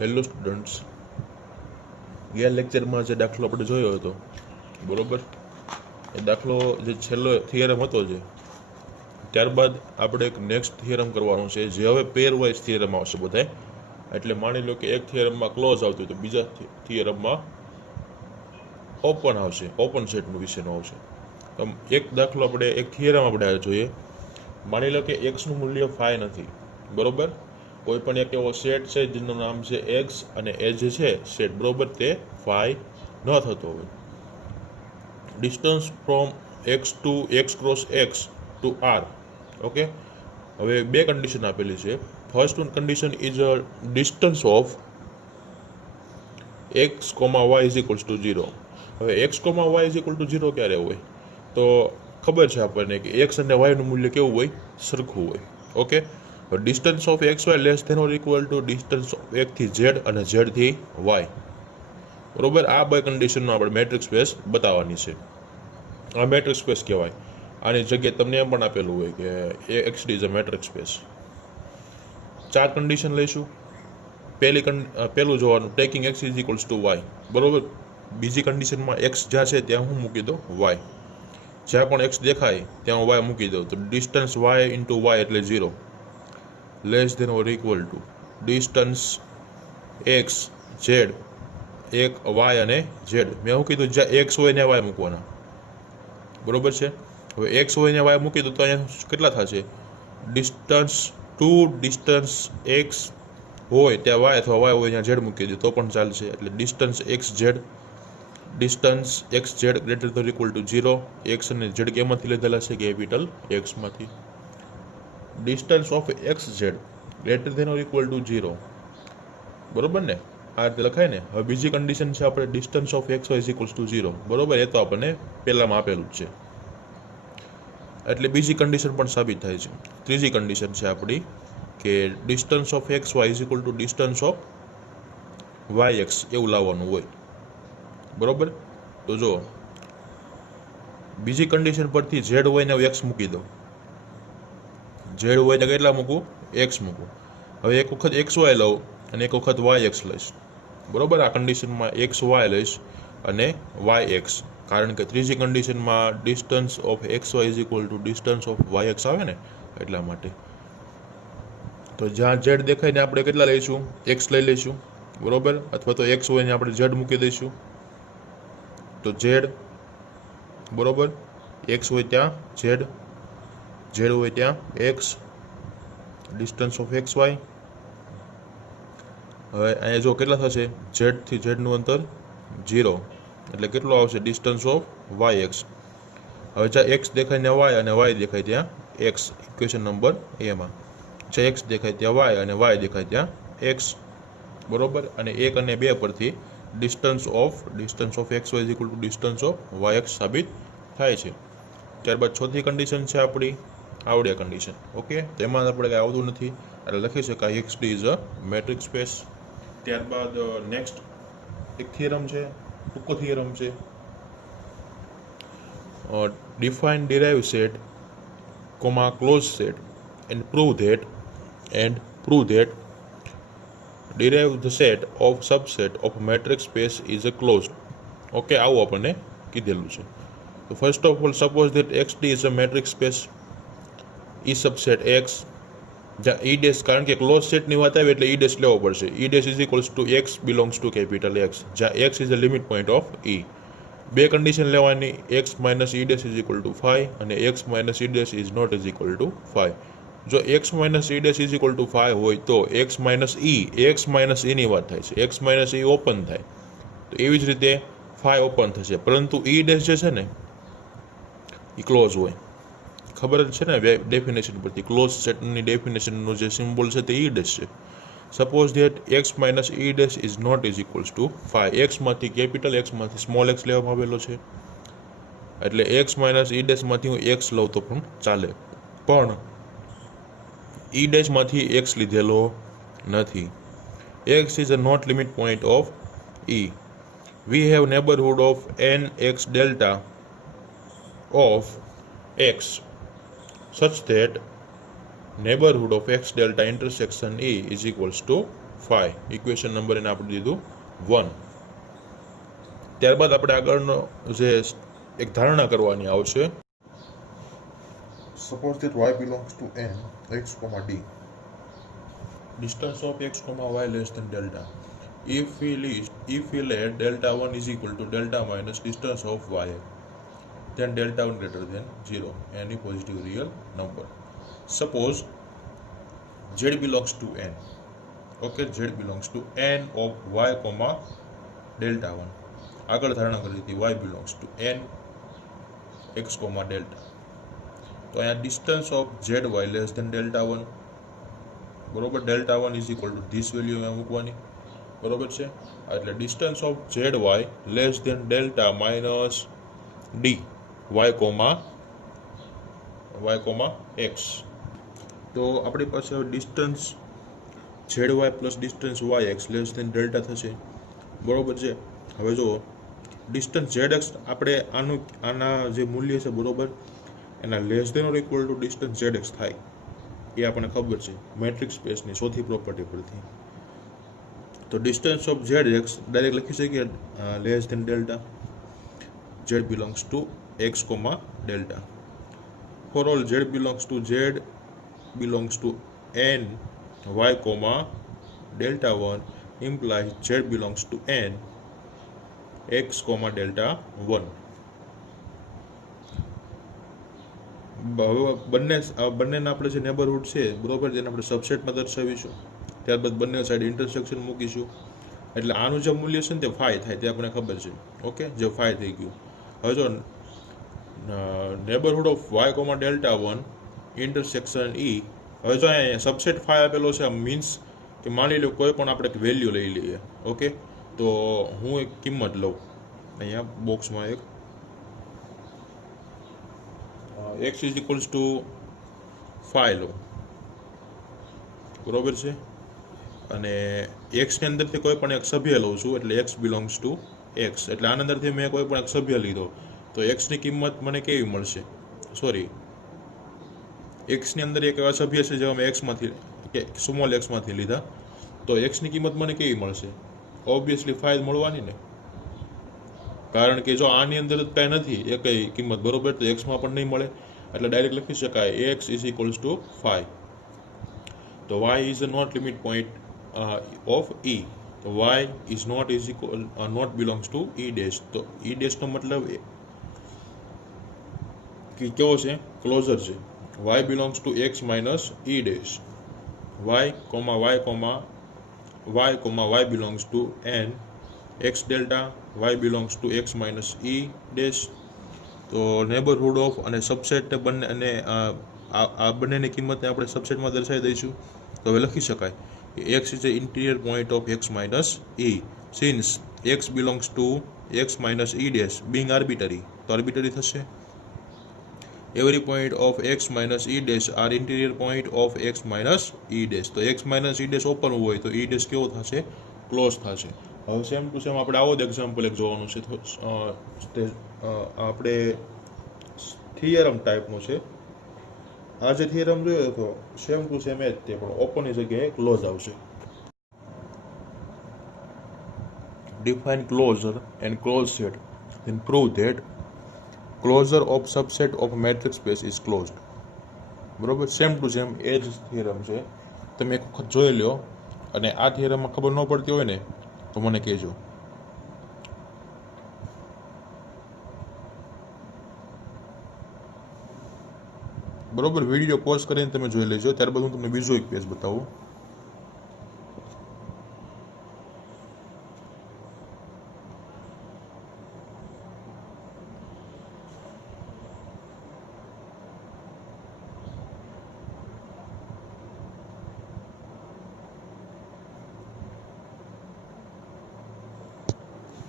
Hello students, ગયા લેક્ચરમાં જે દાખલો આપણે જોયો હતો બરોબર, એ દાખલો જે છેલ્લો થિયરમ હતો જે, ત્યારબાદ આપણે એક નેક્સ્ટ થિયરમ કરવાનું છે જે હવે પેર વાઇઝ થિયરમ આવશે બધાય. એટલે માની લો કે એક થિયરમમાં ક્લોઝ આવતું તો બીજા થિયરમમાં ઓપન આવશે, ઓપન સેટનું વિશેનું આવશે. એક દાખલો આપણે એક થિયરમ આપણે જોઈએ. માની લો કે એક્સનું મૂલ્ય 5 નથી બરોબર. કોઈ પણ એક એવો સેટ છે જેનું નામ છે એક્સ અને એ જે છે સેટ બરોબર તે 5 ન થતો હોય. Distance from x to x cross x to r. Okay, હવે બે કન્ડિશન આપેલી છે. First condition is a distance of x comma y is equals to 0. હવે x comma y is equal to 0 ક્યારે હોય? તો ખબર છે આપણને કે એક્સ અને વાયનું મૂલ્ય કેવું હોય? સરખું હોય. Okay, distance of x y less than or equal to distance of એક થી ઝેડ અને ઝેડ થી વાય બરોબર. આ બે કન્ડિશનનો આપણે મેટ્રિક્સ સ્પેસ બતાવવાની છે. આ મેટ્રિક્સ સ્પેસ કહેવાય. આની જગ્યાએ તમને એમ પણ આપેલું હોય કે x is a metrics space. ચાર કન્ડિશન લઈશું. પહેલું જોવાનું taking x is equals to y બરોબર. બીજી કન્ડિશનમાં એક્સ જ્યાં છે ત્યાં હું મૂકી દઉં વાય. જ્યાં પણ એક્સ દેખાય ત્યાં હું વાય મૂકી દઉં. તો ડિસ્ટન્સ વાય ઇન્ટુ વાય એટલે 0 less than or equal to distance x z એક વાય અને ઝેડ. મેં શું કીધું? જ્યાં એક્સ હોય ને વાય મૂકવાના બરોબર છે. હવે એક્સ હોય ને વાય મૂકી દો તો અહીંયા કેટલા થશે? ડિસ્ટન્સ ટુ ડિસ્ટન્સ એક્સ હોય ત્યાં વાય અથવા વાય હોય ત્યાં ઝેડ મૂકી દો તો પણ ચાલશે. એટલે distance x z, distance x z greater than equal to 0. X અને ઝેડ કેમાંથી લીધેલા છે? કેપિટલ એક્સમાંથી. Distance of x z greater than or equal to 0 બરોબર ને, આ રીતે લખાય ને. હવે બીજી કન્ડિશન છે આપણે distance of x y is equals to 0 બરોબર. એ તો આપણને પહેલામાં આપેલું જ છે એટલે બીજી કન્ડિશન પણ સાબિત થાય છે. ત્રીજી કન્ડિશન છે આપણી કે distance of x y is equal to distance of y x એવું લાવવાનું હોય બરોબર. તો જો બીજી કન્ડિશન પરથી ઝેડ હોય ને એક્સ મૂકી દો. ઝેડ હોય ને કેટલા મૂકું? એક્સ મૂકું. હવે એક વખત એક્સ વાય લઉં અને એક વખત વાય એક્સ લઈશ બરોબર. આ કન્ડિશનમાં એક્સ વાય લઈશ અને વાય એક્સ, કારણ કે ત્રીજી કન્ડિશનમાં distance of x y is equal to distance of y x આવે ને એટલા માટે. તો જ્યાં ઝેડ દેખાય ને આપણે કેટલા લઈશું? એક્સ લઈ લઈશું બરોબર. અથવા તો એક્સ હોય ને આપણે ઝેડ મૂકી દઈશું. તો ઝેડ બરોબર, એક્સ હોય ત્યાં ઝેડ, ઝેડ હોય ત્યાં x, distance of x y. હવે અહીંયા જો કેટલા થશે? ઝેડ થી ઝેડનું અંતર 0 એટલે કેટલો આવશે? Distance of y x. હવે જ્યાં એક્સ દેખાય ત્યાં વાય અને વાય દેખાય ત્યાં એક્સ. ઇક્વેશન નંબર એમાં જ્યાં એક્સ દેખાય ત્યાં વાય અને વાય દેખાય ત્યાં એક્સ બરોબર. અને 1 અને 2 પરથી distance of x y is equal to distance of y x સાબિત થાય છે. ત્યારબાદ ચોથી કન્ડિશન છે આપણી આવડ્યા કન્ડિશન. ઓકે, તેમાં આપણે કાંઈ આવતું નથી એટલે લખી શકાય x d is a metric space. ત્યારબાદ નેક્સ્ટ એક થિયરમ છે, ટૂંકો થિયરમ છે. Define derive set comma close set and prove that derive the set of subset of matrix space is a closed. Okay, આવું આપણને કીધેલું છે. તો first of all suppose that x d is a metric space E subset x, જ્યાં E dash, કારણ કે close સેટની વાત આવે એટલે ઈ ડેશ લેવો પડશે. E dash is equals to x belongs to capital x, જ્યાં x is a limit point of E. બે કન્ડિશન લેવાની, x minus E dash is equal to 5 અને x minus E dash is not is equal to 5. જો x minus E dash is equal to 5 હોય તો x minus ઈની વાત થાય છે. X minus ઈ open થાય તો એવી જ રીતે 5 ઓપન થશે, પરંતુ ઈ ડેશ જે છે ને એ ક્લોઝ હોય. ખબર જ છે ને ડેફિનેશન પરથી, ક્લોઝ સેટની ડેફિનેશનનું જે સિમ્બોલ છે તે ઈ ડેશ છે. Suppose that x minus E dash is not is equals to 5. એક્સમાંથી કેપિટલ એક્સમાંથી સ્મોલ એક્સ લેવામાં આવેલો છે એટલે એક્સ માઇનસ ઈ ડેશમાંથી હું એક્સ લઉં તો પણ ચાલે, પણ ઈ ડેશમાંથી એક્સ લીધેલો નથી. X is a not limit point of E. We have neighbourhood of an x delta of x such that neighbourhood of x delta intersection E is equals to 5. Equation number એને આપણે દીધું 1. ત્યારબાદ આપણે આગળનો જે એક ધારણા કરવાની આવશે. Suppose that y belongs to n, x, d. Distance of x, y less than delta. If we let delta 1 is equal to delta minus distance of y, then delta 1 greater than 0, any positive real number. Suppose z belongs to n. Okay, z belongs to n of y, delta 1. આગળ ધારણા કરી હતી y belongs to n x, delta. તો અહીંયા distance of zy less than delta 1, બરોબર. Delta 1 is equal to this value અહીંયા મૂકવાની, બરોબર છે. એટલે distance of zy less than delta minus d y, x. તો આપણી પાસે distance zy plus distance yx less than delta થશે, બરોબર છે. હવે જો ડિસ્ટન્સ zx આપણે આના જે મૂલ્ય છે, બરોબર, એના less than or equal to distance zx થાય એ આપણને ખબર છે મેટ્રિક્સ સ્પેસની ચોથી પ્રોપર્ટી પરથી. તો ડિસ્ટન્સ ઓફ zx ડાયરેક્ટ લખી શકીએ less than delta z belongs to x, delta. For all z belongs to n y, delta 1 implies z belongs to n x, delta 1. બંનેના આપણે જે નેબરહુડ છે, બરોબર, જેને આપણે સબસેટમાં દર્શાવીશું. ત્યારબાદ બંને સાઈડ ઇન્ટરસેક્શન મૂકીશું. એટલે આનું જે મૂલ્ય છે ને તે 5 થાય, તે આપણને ખબર છે. ઓકે, જે 5 થઈ ગયું. હવે જો neighbourhood of y, delta 1 intersection E. હવે જો અહીંયા સબસેટ 5 આપેલો છે, મીન્સ કે માની લો કોઈ પણ આપણે એક વેલ્યુ લઈ લઈએ. ઓકે, તો હું એક કિંમત લઉં અહીંયા બોક્સમાં, એક x ઇઝ ઇક્વલ્સ ટુ 5 લો, બરોબર છે. અને એક્સની અંદરથી કોઈ પણ એક સભ્ય લઉં છું, એટલે x બિલોંગ્સ ટુ x. એટલે આના અંદરથી મેં કોઈ પણ એક સભ્ય લીધો, તો એક્સની કિંમત મને કેવી મળશે? સોરી, એક્સની અંદર એક એવા સભ્ય છે જેવા મેં એક્સમાંથી કે સ્મોલ એક્સમાંથી લીધા, તો એક્સની કિંમત મને કેવી મળશે? ઓબ્વિયસલી 5 મળવાની ને, કારણ કે જો આની અંદર જ કાંઈ નથી એ કઈ કિંમત, બરોબર, તો એક્સમાં પણ નહીં મળે. એટલે ડાયરેક્ટ લખી શકાય x ઇઝ ઇક્વલ્સ ટુ 5. તો y is a not limit point of E. તો y is not belongs to E dash. તો E ડેશનો મતલબ કે કેવો છે? ક્લોઝર છે. y belongs to x minus E dash. y belongs to n x delta, y belongs to x minus E dash. તો neighbourhood of અને subset બંને, અને આ બંનેની કિંમતને આપણે સબસેટમાં દર્શાવી દઈશું. તો હવે લખી શકાય કે x is a interior point of x minus E. Since x belongs to x minus E dash being arbitrary, તો આર્બિટરી થશે. Every point of x minus E dash are interior point of x minus E dash. તો x minus E dash open હોય તો E dash કેવો થશે? Close થશે. હવે same to same આપણે આવો જ એક્ઝામ્પલ એક જોવાનું છે. આપણે થિયરમ ટાઈપનું છે. આ જે થિયરમ જોયો તો સેમ ટુ સેમ એ જ તે, પણ ઓપનની જગ્યાએ ક્લોઝ આવશે. Define closure and close set, then prove that closure of subset of matrix space is closed. બરોબર, સેમ ટુ સેમ એ જ થિયરમ છે. તમે એક વખત જોઈ લો, અને આ થિયરમમાં ખબર ન પડતી હોય ને તો મને કહેજો. બરોબર, વિડીયો પોઝ કરીને તમે જોઈ લેજો. ત્યારબાદ હું તમને બીજો એક પેજ બતાવું.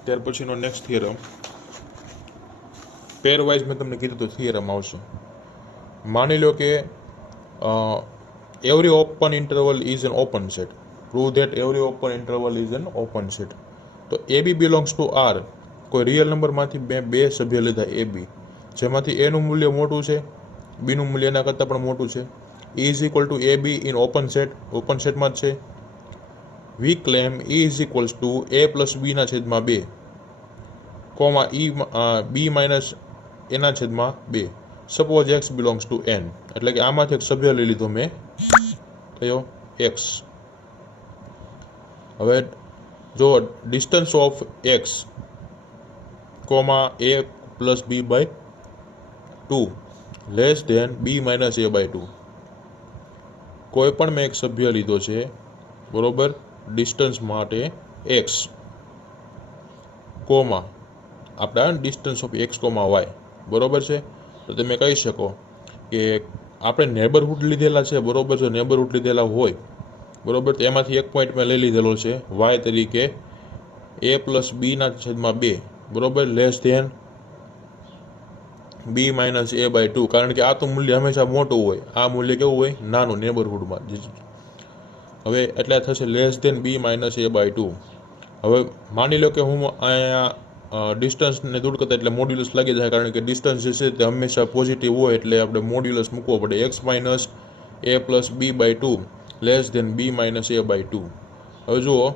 ત્યાર પછીનો નેક્સ્ટ થિયરમ, પેરવાઇઝ મેં તમને કીધું તો થિયરમ આવશે. માની લો કે every open interval is an open set. Prove that every open interval is an open set. તો AB બિલોંગ્સ ટુ R. કોઈ રિયલ નંબરમાંથી બે સભ્ય લીધા AB, જેમાંથી A નું મૂલ્ય મોટું છે, B નું મૂલ્ય એના કરતાં પણ મોટું છે. E is equal to AB in open સેટમાં જ છે. વી claim E is equals to A plus B ના છેદમાં 2 કોમા B માઇનસ એના છેદમાં 2. Suppose x belongs to n, એટલે કે આમાંથી એક સભ્ય લઈ લીધો મેં, થયો x. હવે જો distance of x comma a plus b by 2 less than b minus a by 2. કોઈ પણ મેં એક સભ્ય લીધો છે, બરોબર, ડિસ્ટન્સ માટે x કોમા આપણા distance of x comma y, બરોબર છે. તો તમે કહી શકો કે આપણે નેબરહુડ લીધેલા છે, બરોબર છે. નેબરહુડ લીધેલા હોય, બરોબર, તો એમાંથી એક પોઈન્ટ મેં લઈ લીધેલો છે y તરીકે a પ્લસ b ના છેદમાં 2, બરોબર, less than b minus a by 2. કારણ કે આ તો મૂલ્ય હંમેશા મોટું હોય, આ મૂલ્ય કેવું હોય, નાનું નેબરહુડમાં. હવે એટલે થશે less than b minus a by 2. હવે માની લો કે હું અહીંયા ડિસ્ટન્સને દૂર કરતા એટલે મોડ્યુલસ લાગી જાય, કારણ કે ડિસ્ટન્સ જે છે તે હંમેશા પોઝિટિવ હોય, એટલે આપણે મોડ્યુલસ મૂકવો પડે. x minus a plus b by 2 less than b minus a by 2. હવે જુઓ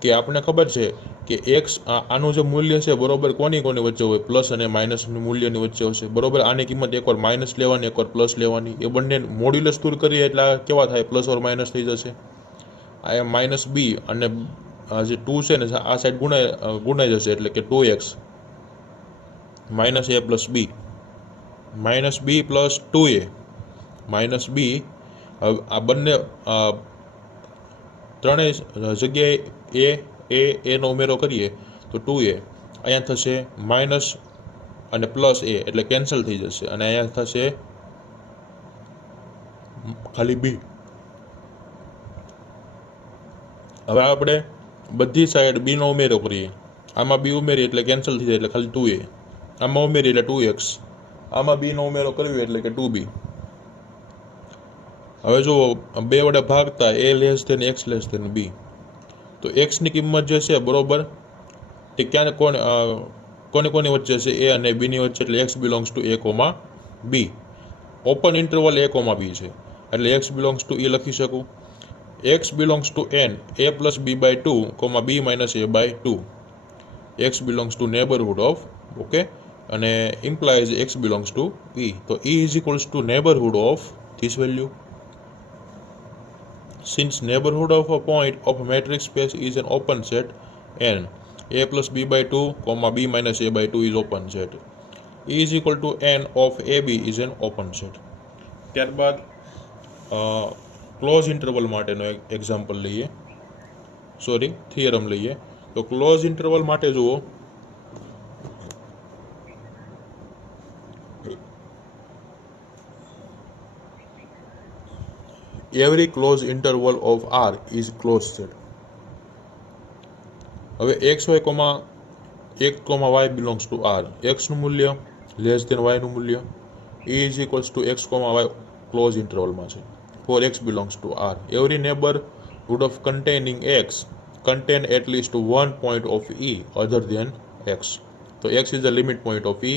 કે આપણને ખબર છે કે x આનું જે મૂલ્ય છે, બરોબર, કોની વચ્ચે હોય, પ્લસ અને માઇનસનું મૂલ્યની વચ્ચે હશે, બરોબર. આની કિંમત એકવાર માઇનસ લેવાની, એકવાર પ્લસ લેવાની. એ બંને મોડ્યુલસ દૂર કરીએ એટલે કેવા થાય, પ્લસ ઓર માઇનસ થઈ જશે. આ માઇનસ b અને જે 2 છે ને આ સાઈડ ગુણાઈ જશે, એટલે કે 2x minus a plus b minus b plus 2a minus b. આ બંને ત્રણેય જગ્યાએ એનો ઉમેરો કરીએ તો 2a, અહીંયા થશે માઇનસ અને પ્લસ a એટલે કેન્સલ થઈ જશે, અને અહીંયા થશે ખાલી b. હવે આપણે બધી સાઈડ b નો ઉમેરો કરીએ, આમાં b ઉમેરીએ એટલે કેન્સલ થઈ જાય, એટલે ખાલી 2a. આમાં ઉમેરીએ એટલે 2x, આમાં b નો ઉમેરો કરવી એટલે કે 2b. હવે જુઓ, 2 વડે ભાગતા a less than x less than b. તો x ની કિંમત જે છે, બરોબર, તે ક્યાં કોની વચ્ચે છે, a અને b ની વચ્ચે, એટલે x belongs two a comma b. Open interval a comma b છે, એટલે x બિલોંગ્સ ટુ e લખી શકું. x belongs to n a plus b by 2 comma b minus a by 2. x belongs to neighbourhood of, okay, અને implies x belongs to e. તો e is equals to neighbourhood of this value. Since neighborhood of a point of a matrix space is an open set n, a plus b by 2, comma b minus a by 2 is open set. E is equal to n of ab is an open set. ત્યારબાદ close interval માટેનો એક example લઈએ, theorem લઈએ. તો close interval માટે જુઓ, every closed interval of R is closed set. હવે xy, x, y belongs to R. x નું મૂલ્ય લેસ ધેન y નું મૂલ્ય. E is equals to x, y close ઇન્ટરવલમાં છે. For x belongs to R, every neighborhood of containing x contain at least one point of E other than x. So x is the limit point of E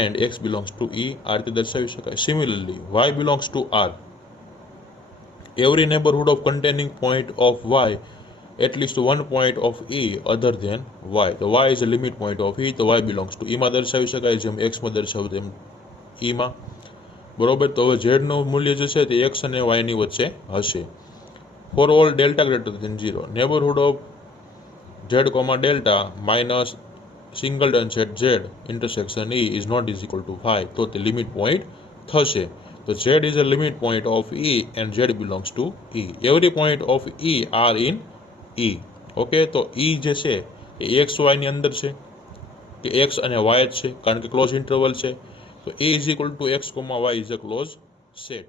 and x belongs to E. આ રીતે દર્શાવી શકાય. Similarly, y belongs to R. Every neighborhood of containing point of y at least one point of E other than y. તો y is a limit point of E, તો y belongs to E માં દર્શાવી શકાય, જેમ x માં દર્શાવ્યું તેમ E માં, બરોબર. તો હવે z નું મૂલ્ય જે છે તે x અને y ની વચ્ચે હશે. For all delta greater than 0, neighbourhood of z, delta minus singleton set z intersection E is not is equal to 5, તો તે લિમિટ પોઈન્ટ થશે. So z is a limit point of E and z belongs to E. Every point of E are in E. Okay, તો E જે છે એ x y ની અંદર છે, કે x અને y જ છે, કારણ કે ક્લોઝ ઇન્ટરવલ છે. તો E is equal to x, y is a closed set.